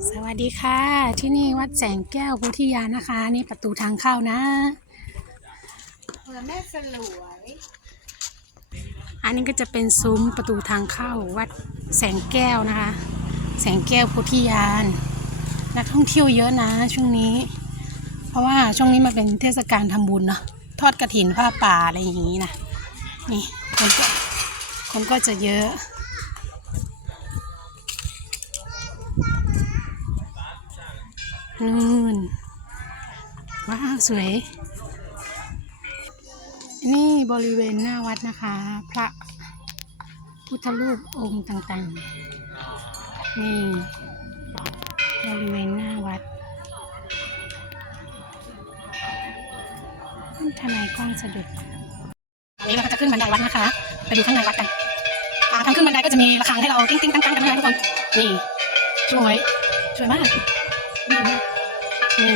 สวัสดีค่ะ ที่นี่วัดแสงแก้วพุทธิยานะคะ นี่ประตูทางเข้านะเมืองแม่สลวย อันนี้ก็จะเป็นซุ้มประตูทางเข้าวัดแสงแก้วนะคะ แสงแก้วพุทธิยานนักท่องเที่ยวเยอะนะช่วงนี้ เพราะว่าช่วงนี้มันเป็นเทศกาลทำบุญเนาะทอดกระถินผ้าป่าอะไรอย่างนี้นะนี่คนก็คนก็จะเยอะ นู่นว้าวสวย นี่บริเวณหน้าวัดนะคะ พระพุทธรูปองค์ต่างๆ นี่บริเวณหน้าวัดทนายกล้องสะดุดอันนี้เราก็จะขึ้นบันไดวัดนะคะ ไปดูข้างในวัดกันทางขึ้นบันไดก็จะมีระฆังให้เราติ้งติ้งตั้งตั้งกันด้วยนะทุกคน นี่สวยสวยมากนี่นี่ ลู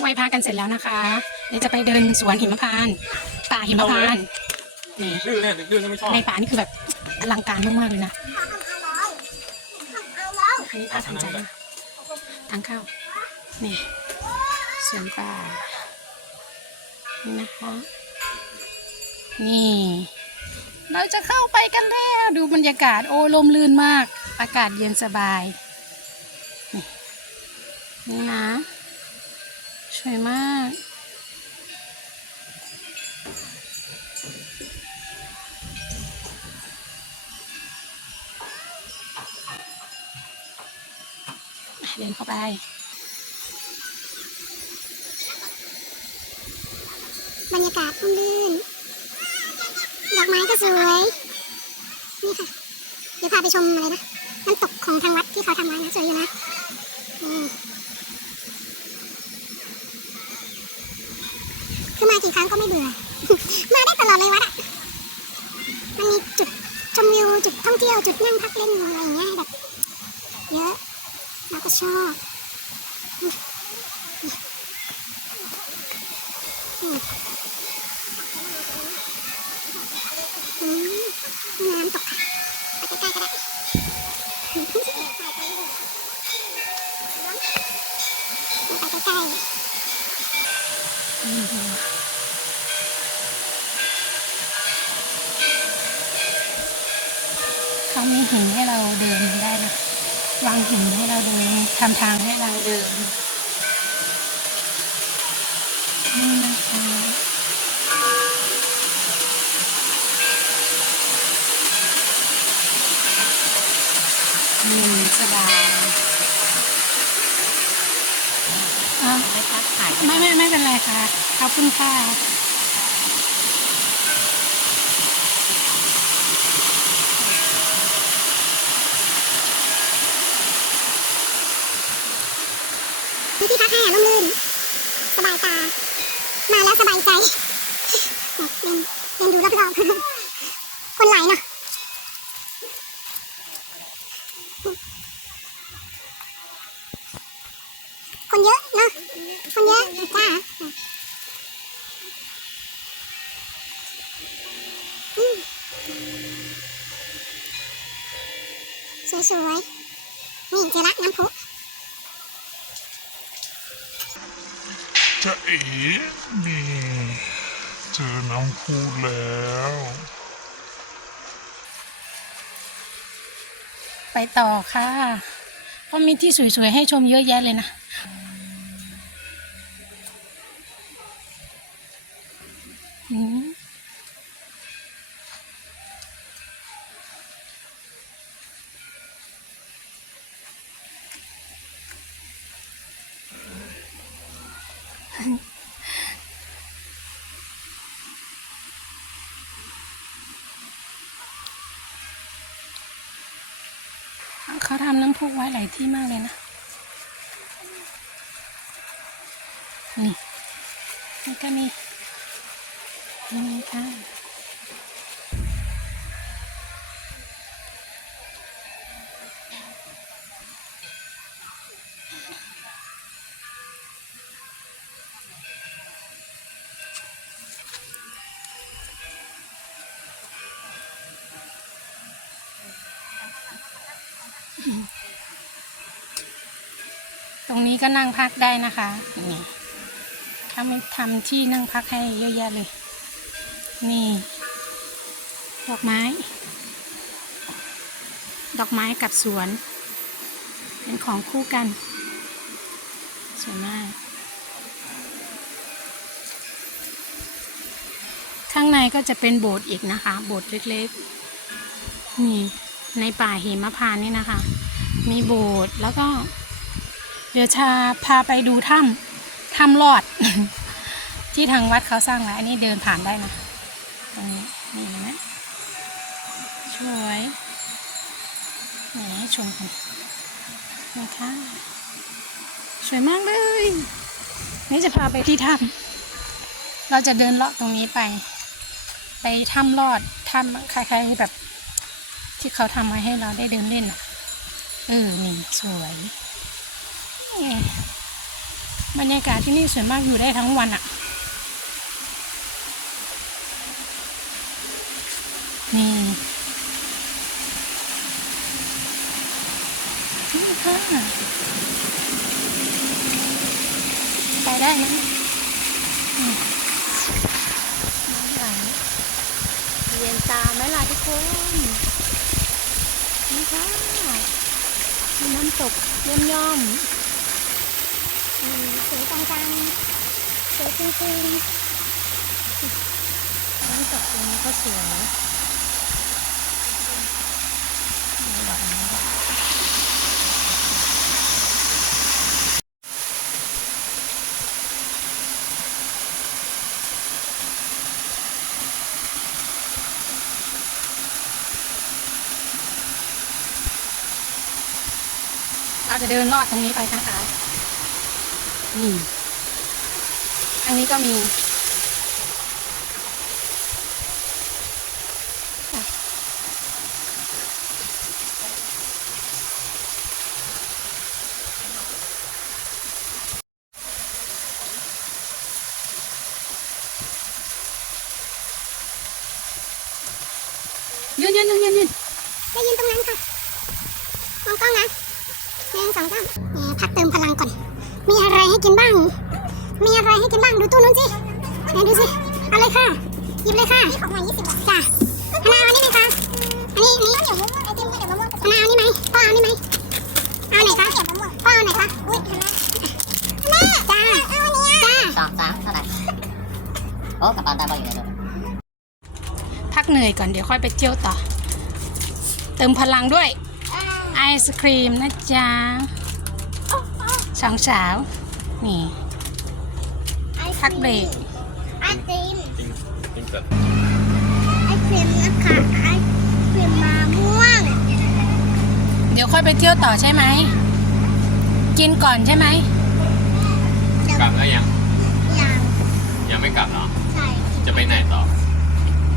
ไหว้พระกันเสร็จแล้วนะคะเดี๋ยวจะไปเดินสวนหิมพานต์ป่าหิมพานต์นี่ดื้อเนี่ยดื้อเนี่ยไม่ชอบในป่านี่คือแบบอลังการมากๆเลยนะอันนี้พระทันใจมากทางเข้านี่สวนป่านี่นะคะ นี่ เราจะเข้าไปกันแล้ว ดูบรรยากาศโอ้ลมลื่นมาก อากาศเย็นสบายนี่นี่นะสวยมาก เดินเข้าไปบรรยากาศร่มรื่น ดอกไม้ก็สวย นี่ค่ะ เดี๋ยวพาไปชมอะไรนะ น้ำตกของทางวัดที่เขาทำไว้นะสวยอยู่นะอืมคือมากี่ครั้งก็ไม่เบื่อ มาได้ตลอดเลยวัดอะ มันมีจุดชมวิวจุดท่องเที่ยวจุดนั่งพักเล่นอะไรอย่างเงี้ยให้แบบเยอะเราก็ชอบอืมอืมน้ำตกค่ะไปใกล้ๆก็ได้ไปใกล้ เขามีหินให้เราเดินได้นะวางหินให้เราเดินทำทางให้เราเดินนี่นะคะเย็นสบายอ้าวไม่ไม่ไม่เป็นไรค่ะขอบคุณค่ะ ๆมีที่พักให้อะร่มรื่น สบายตา มาแล้วสบายใจเดินเดินดูรอบๆคนไหลเนาะคนเยอะเนาะ คนเยอะจ้าอืม สวยๆ นี่เจอละน้ำพุจะเอ๋นี่เจอน้ำพุแล้ว ไปต่อค่ะราะมีที่สวยๆ ให้ชมเยอะแยะเลยนะ เขาทำน้ำพุไว้หลายที่มากเลยนะ นี่นี่ก็มีนี่ ตรงนี้ก็นั่งพักได้นะคะนี่ถ้าไม่ทำที่นั่งพักให้เยอะแยะเลย นี่ดอกไม้ ดอกไม้กับสวน เป็นของคู่กันสวยมาก ข้างในก็จะเป็นโบสถ์อีกนะคะ โบสถ์เล็กๆนี่ ในป่าหิมพานนี่นะคะ มีโบสถ์แล้วก็ เดี๋ยวชาพาไปดูถ้ำถ้ำลอด ที่ทางวัดเขาสร้างไว้อันนี้เดินผ่านได้นะตรงนี้นี่นไหมสวยนให้ชมกันนะคะสวยมากเลย นี่จะพาไปที่ถ้ำเราจะเดินเลาะตรงนี้ไป ไปถ้ำลอดถ้ำคล้ายๆแบบ ที่เขาทำไว้ให้เราได้เดินเล่นอะเออนี่สวยบรรยากาศที่นี่สวยมากอยู่ได้ทั้งวันอะ่ะนี่นี่ค่ะไปได้นะอืมน้ำไหลเย็นตาไหมล่ะทุกคน นี่ค่ะมีน้ำตกย่อมย่อมสวยจังๆสวยจริงๆน้ำตกตรงนี้ก็สวย เราจะเดินลอดตรงนี้ไปนะคะนี่อันนี้ก็มียืนยืนยืนยืนยืน ๆได้ยินตรงนั้นค่ะมองกล้องนะหนึ่ง สองสามแหมพักเติมพลังก่อน มีอะไรให้กินบ้าง มีอะไรให้กินบ้างดูตู้นู้นสิไหนดูสิเอาเลยค่ะหยิบเลยค่ะนี่ของหน่อยยี่สิบบาทจ้ะมะนาวอันนี้ไหมคะอันนี้อันนี้เดี๋ยวมะม่วงไอติมก็เดี๋ยวมะม่วงมะนาวอันนี้ไหมพ่อเอาอันนี้ไหมเอาไหนคะพ่อเอาไหนคะอุ้ยแม่จ้าเอาอันนี้จ้าสองสามเท่าไหร่โอ้กระเป๋าตังค์อยู่ในรถพักเหนื่อยก่อนเดี๋ยวค่อยไปเที่ยวต่อ เติมพลังด้วย ไอศครีมนะจ๊ะสองสาว นี่ พักเบรกไอติมจริงจริงจัดไอครีมนะคะไอครีมมะม่วง เดี๋ยวค่อยไปเที่ยวต่อใช่ไหม กินก่อนใช่ไหม กลับแล้วยังอย่างยังไม่กลับเนาะใส่จะไปไหนต่อ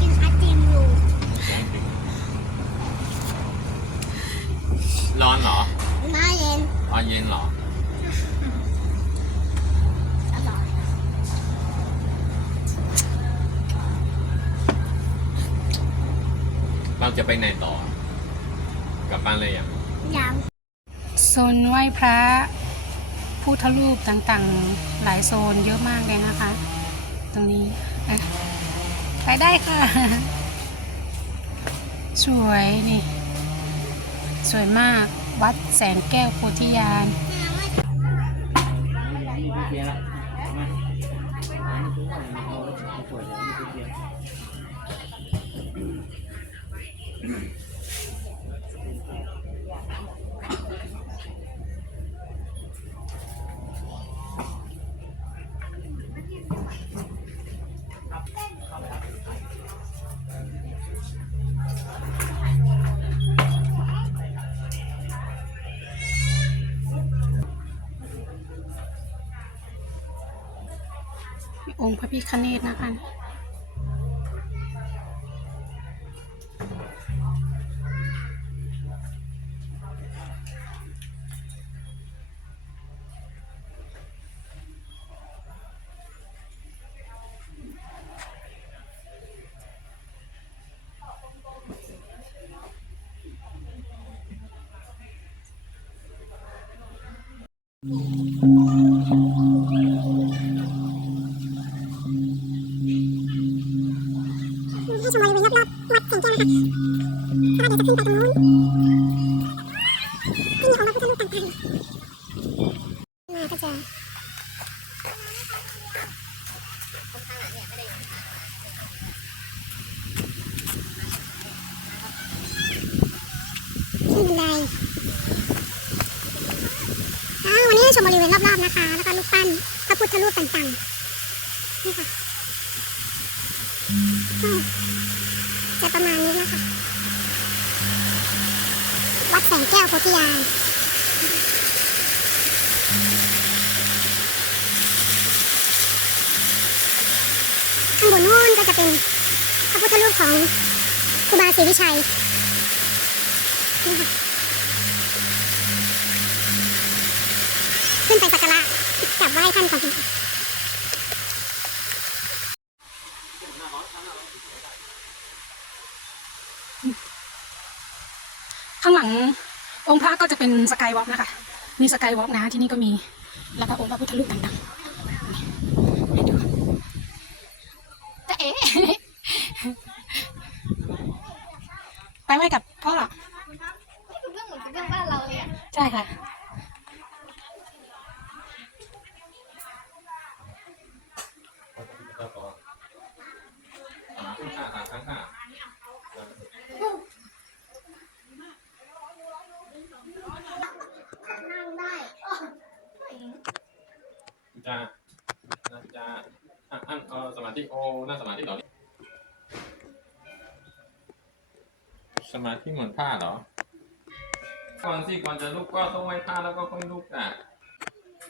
กินไอติมอยู่ ร้อนเหรอมาเย็นร้อนเย็นเหรอ อร่อยเราจะไปไหนต่อ กลับบ้านเลยยังอย่างโซนไหว้พระพุทธรูปต่างๆ หลายโซนเยอะมากเลยนะคะ ตรงนี้เอ๊ะไปได้ค่ะ สวยนี่ สวยมากวัดแสงแก้วโพธิญาณ องค์พระพิฆเนศนะคะ บันไดอ้าววันนี้ชมบริเวณรอบๆนะคะ แล้วก็รูปปั้นพระพุทธรูปต่างๆ นี่ค่ะจะประมาณนี้นะคะ วัดแสงแก้วโพธิญาณ เป็นพระพุทธรูปของครูบาศรีวิชัยนี่ค่ะขึ้นไปสักการะกราบไหว้ท่านก่อนค่ข้างหลังองค์พระก็จะเป็นสกายวอล์กนะคะ มีสกายวอล์กนะที่นี่ก็มี แล้วก็องค์พระพุทธรูปต่างๆให้ดูจะเอ๋ ไปไหว้กับพ่อเรื่องเหมือนกับเรื่องบ้านเราเลยอะใช่ค่ะแล้วก็สามครึ่งห้าสามครั้งห้าจะน่าจะอะอันเออสมาธิโอนั่งสมาธิเหร สมาธิเหมือนผ้าเหรอ ก่อนสิก่อนจะลุกก็ต้องไหว้ผ้าแล้วก็ค่อยลุกอะ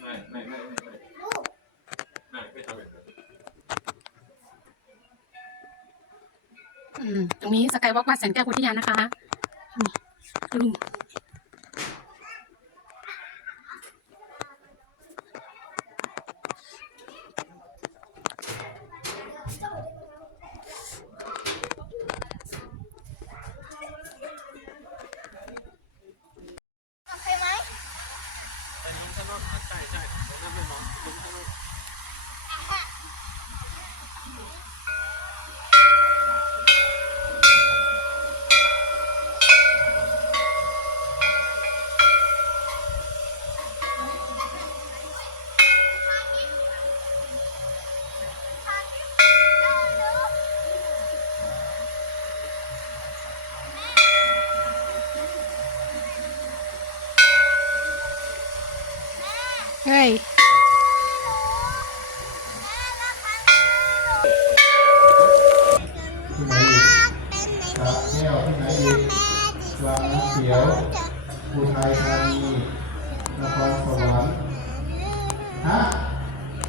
ไม่ไม่ไม่ไม่ไม่ไม่ไม่ทำแบบนั้นอืมตรงนี้สกายวอล์กวัดแสงแก้วโพธิยาณนะคะนี่ดูโอ เฮ้ยที่หนอีกกาบแก้วที่ไหนอีกกลางน้ำเขียวอุทัยธานีนครสวรรค์ฮะ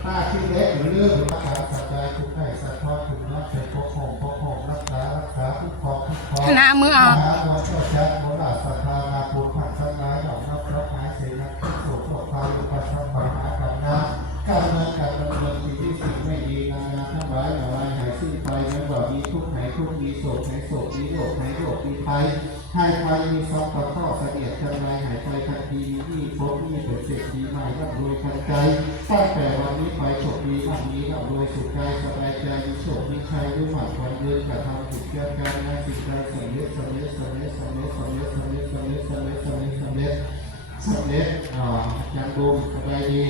ป้าชื่อเล็กหรือเรื่องรักษาสัจจทุกข์ให้สัทธอทุกข์รับเป็นปกครองปกครองรักษารักษาคุ้ครองคุ้ครองนะมือออก ทุกข์มีโศกหายโศกมีโรคหายโรคมีภัยให้ภัยมีทรัพย์กับข้อเสนียดทันไรหายไปทันทีมีพบมีเป็นเศรษฐีใหม่ร่ำรวยทันใจตั้งแต่วันนี้ไปโชคดีมั่งมีร่ำรวยสุขกายสบายใจมีโชคมีชัยด้วยหมั่นควันยืนกระทำกิจการงานสิ่งใดสำเร็จสำเร็จสำเร็จสำเร็จสำเร็จสำเร็จสำเร็จสำเร็จสำเร็จสำเร็จสำเร็จอ่ายังบุญสบายดี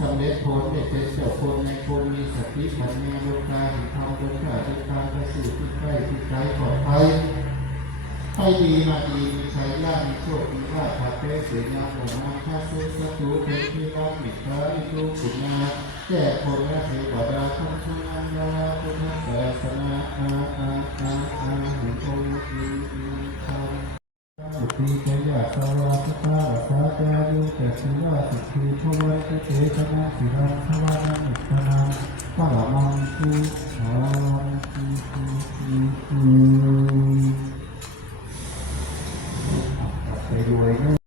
สำเร็จผลเด็กเป็นเจ้าคนในคนมีสติปัญญาดวงตาเห็นธรรมดวงตาเป็นการกระสือที่ใกล้ที่ไกลปลอดภัยให้ดีมาดีมีใชัยาติมีโชคมีลาภาเป้เสียงามหมู่มาค่าซื้อสัตุเป็นที่รักมิตรรักทุกขุนนาแก่คนและเทวดาทั้งทั้งอันดาพุทธศาสนาอาอาอาอาหุ่นองค์อีอีธรรม สุขีเจยะสวาสตาสาจายุแต่ชีวาสุขีทวันเจชนะสิรังทวานังอิทนังพระมังคุหาคุคุคุคุไปด้วย